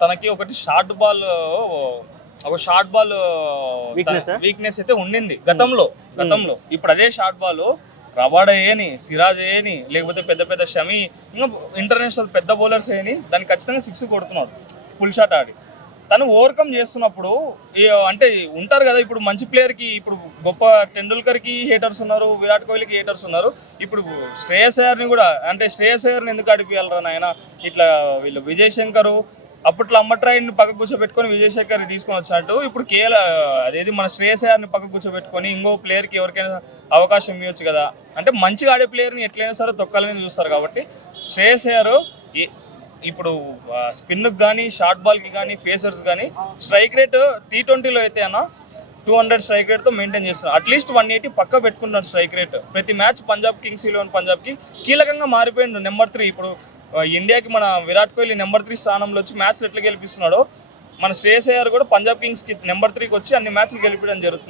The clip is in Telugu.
తనకి ఒకటి షార్ట్ బాల్ వీక్నెస్ అయితే ఉండింది గతంలో. ఇప్పుడు అదే షార్ట్ బాల్ రబాడ్ అయ్యేని, సిరాజ్ అయ్యేని, లేకపోతే పెద్ద పెద్ద షమి, ఇంకా ఇంటర్నేషనల్ పెద్ద బౌలర్స్ అయ్యని దాన్ని ఖచ్చితంగా 6 కొడుతున్నాడు ఫుల్ షాట్ ఆడి. తను ఓవర్కమ్ చేస్తున్నప్పుడు అంటే ఉంటారు కదా, ఇప్పుడు మంచి ప్లేయర్కి, ఇప్పుడు గొప్ప టెండూల్కర్కి హేటర్స్ ఉన్నారు, విరాట్ కోహ్లీకి హేటర్స్ ఉన్నారు. ఇప్పుడు శ్రేయస్ అయ్యర్ని కూడా, అంటే శ్రేయస్ అయ్యర్ని ఎందుకు ఆడిపియాలరా నాయన, ఇట్లా వీళ్ళు విజయ్ శంకర్ అప్పట్లో అమ్మట్రాయిని పక్క కూర్చోబెట్టుకొని విజయ్ శంకర్ తీసుకొని వచ్చినట్టు ఇప్పుడు అదేది మన శ్రేయస్ అయ్యర్ని పక్క కూర్చోబెట్టుకొని ఇంకో ప్లేయర్కి ఎవరికైనా అవకాశం ఇవ్వచ్చు కదా. అంటే మంచిగా ఆడే ప్లేయర్ని ఎట్లయినా సరే తొక్కాలని చూస్తారు కాబట్టి శ్రేయస్ అయ్యర్ ఇప్పుడు స్పిన్కి కానీ, షార్ట్ బాల్కి కానీ, ఫేసర్స్ కానీ స్ట్రైక్ రేట్ T20లో అయితే అన్న 200 స్ట్రైక్ రేట్తో మెయింటైన్ చేస్తున్నారు. అట్లీస్ట్ 180 పక్క పెట్టుకుంటున్నారు స్ట్రైక్ రేట్. ప్రతి మ్యాచ్ పంజాబ్ కింగ్స్ 11 పంజాబ్కి కీలకంగా మారిపోయిండు నెంబర్ 3. ఇప్పుడు ఇండియాకి మన విరాట్ కోహ్లీ నెంబర్ 3 స్థానంలో వచ్చి మ్యాచ్లు ఎట్లా గెలిపిస్తున్నాడో మన శ్రేయస్ అయ్యర్ కూడా పంజాబ్ కింగ్స్కి నెంబర్ 3కి వచ్చి అన్ని మ్యాచ్లు గెలిపించడం జరుగుతుంది.